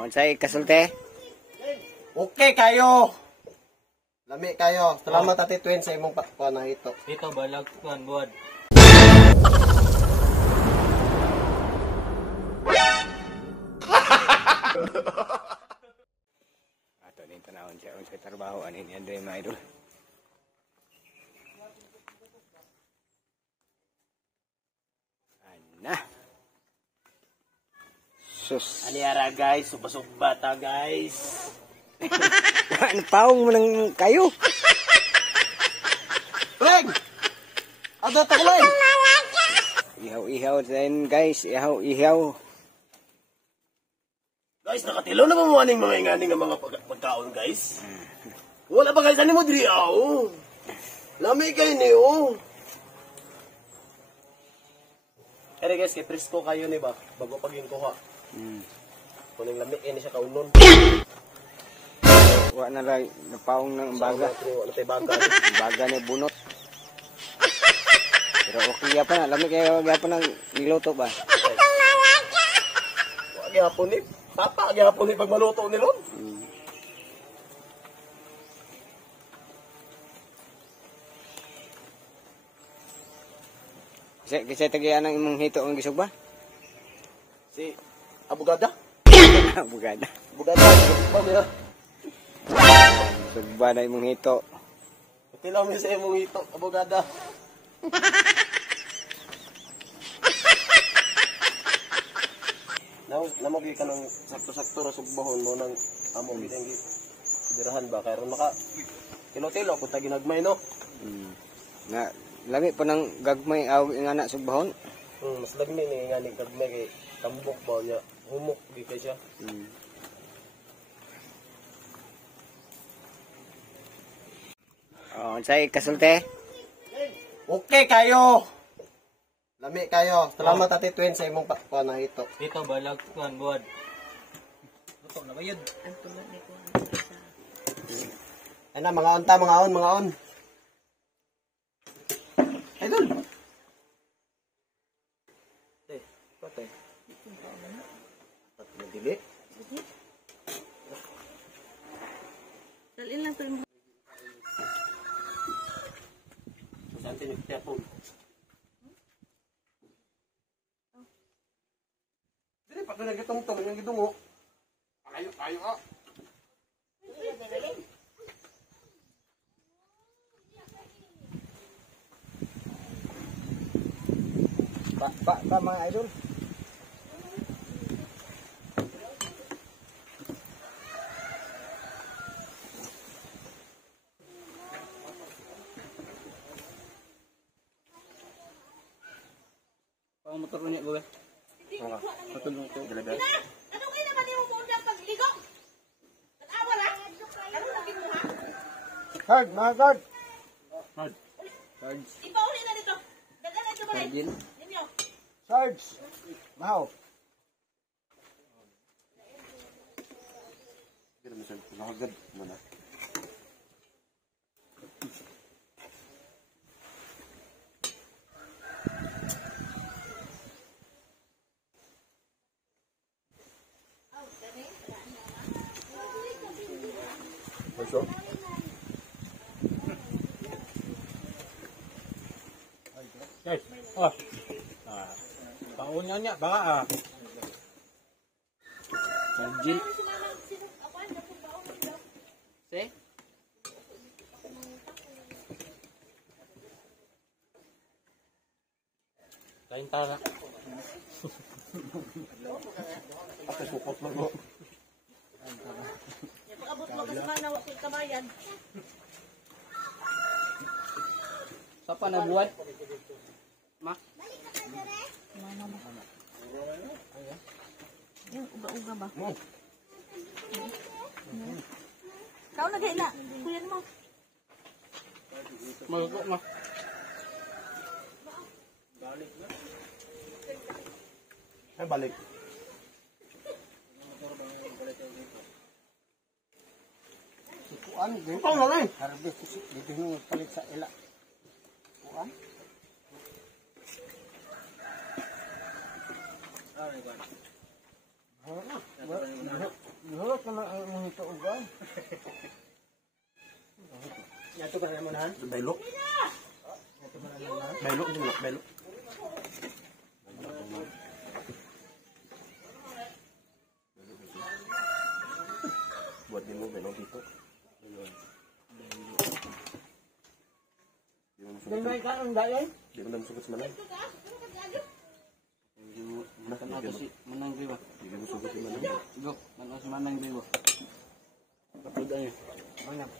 Oh, unsay kasulti? Okay kayo. Lami kayo. Salamat Ate Twin sa imong na ito. Ito balag kuan buad. Ato din tanawon siya unsay trabaho ani ni Andre mga idol. Ana. Sus. Aniara guys, suba-suba ta guys. Ano paong mo nang kayo? Leng! Ado ta kulay. Ihaw-ihaw din guys, ihaw-ihaw. Guys, nakatilo na mo aning mga inganing nga mga pagkaon guys. Wala ba guys ani mo diri aw? Lami kay ni oh. Ere guys, kay presko kayo ni ba bago paging kuha. Kuning lami ini siya kaunon. Wa na lang napaong ng baga. Ano tay baga? Baga ni bunot. Pero okay ya pa na, lamig kayo gyapon ng niluto ba? Wa gyapon ni. Papa gyapon ni pag maluto ni Lon. Kasi tagian ng imong hito ang gisog ba? Si abogada. Bugada. Abogada, ba niya? Sugba na imong hito. Tilaw mi sa imong ito, abogada. Namagi ka ng sakto-sakto ra sugbahon mo ng amo gitangi. Birahan ba kay ron maka tilo-tilo kung tagi nagmay no. Nga lami pa ng gagmay aw nga na sugbahon. Mas lagmi ni nga ni gagmay kay tambok ba niya humok di kay siya. Oh, unsay kasulti? Okay kayo. Lami kayo. Salamat Ate Twin sa imong na ito. Ito balag kuan buad. Luto na ba yun? Ang tulad ni ko. Ay na mga unta, mga on. Ay dun. Patay. Tatlo dili. Dalin lang to yung Sante ni telepon. Dili pa na gitong tong yang gidungo. Ayo ah. Pa mga idol. Pang motor niya buga. Patulong ko dalaga. ano kayo naman yung muna pagligo? Nag-awa lang? Ano lagi mo ha? Hard, mga guard. Cards. Ipauli na dito. Dagan na ito ba rin? Cardin. Ninyo. Sarge. Mahaw. Dili mo sa nakagad mo na. Masyo? Guys. Oh. Paunya niya baka Sargil. Se? Kain tara. Ako sukot na mo. Pag-abot mo kasi manawak yung kabayan. Sa pa nabuhat? Ma? Yung uga-uga ba? Kau nag-hila. Kuyan mo. Magkuk ma. Ay balik. Kuan, Ito na rin. harbi kusik dito nung palit sa ila. Kuan. Ah, pa na mo na. Bailo. Bailo, hindi mo bailo. Buat din mo, bailo dito. Dengay ka ang dayon. Di mo lang sugat sa manang. Makan ako si Manang Biwa. Di mo sugat sa manang. Go, ano si Manang Biwa. Kapag ayo. Banyak.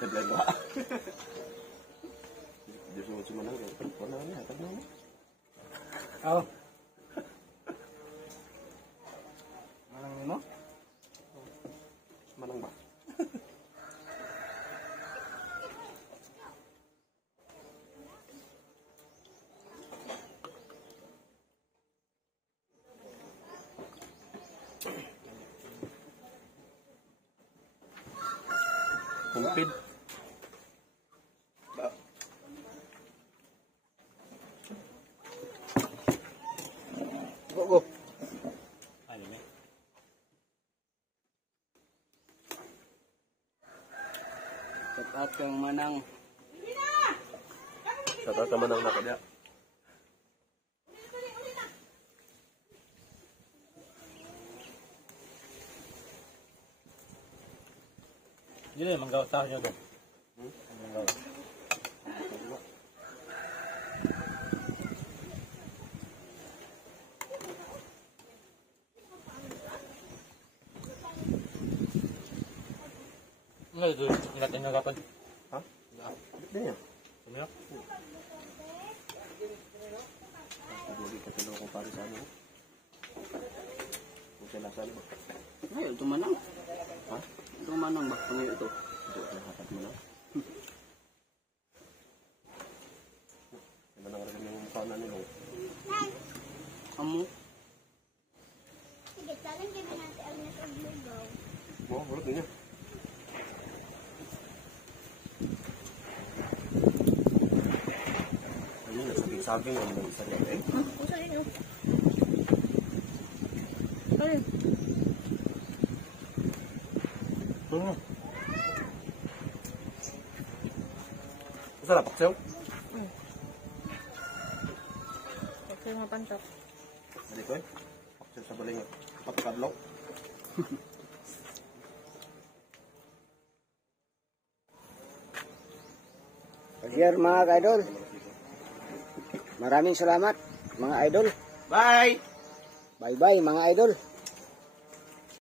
Tadlan ba? Di sugat sa manang. Wala na, hatag na mo. Oh. Manang mo? Manang ba? Kumpid. Go, go. Ano ni? Tapat kang Manang. Sa manang na kada. Dili manggaw tayo nyo ko. Manggaw. Enggak itu, ingatnya kapan? Ha? Di niya. Ano yun? Hindi ka tulo ko para sa ano. Kung siya nasa ano ba? Ay, itu Manang. Ha? Itu Manang ba? Ano ito? Ito, nahatat mo na. Ano nang rin yung mukha na nilo. Kamu? Sige, talang kami natin ang nasa lugaw. Oo, hulog niya. Ayun, nagsabing-sabing ang mga isa niya. Eh, Puso rin o. Ayun. Isa na, paksaw. Ito yung mga pantok. Hindi ko eh. Paksaw sa baling. Kapakadlaw. Share mga ka-idol. Maraming salamat mga idol. Bye! Bye-bye mga idol.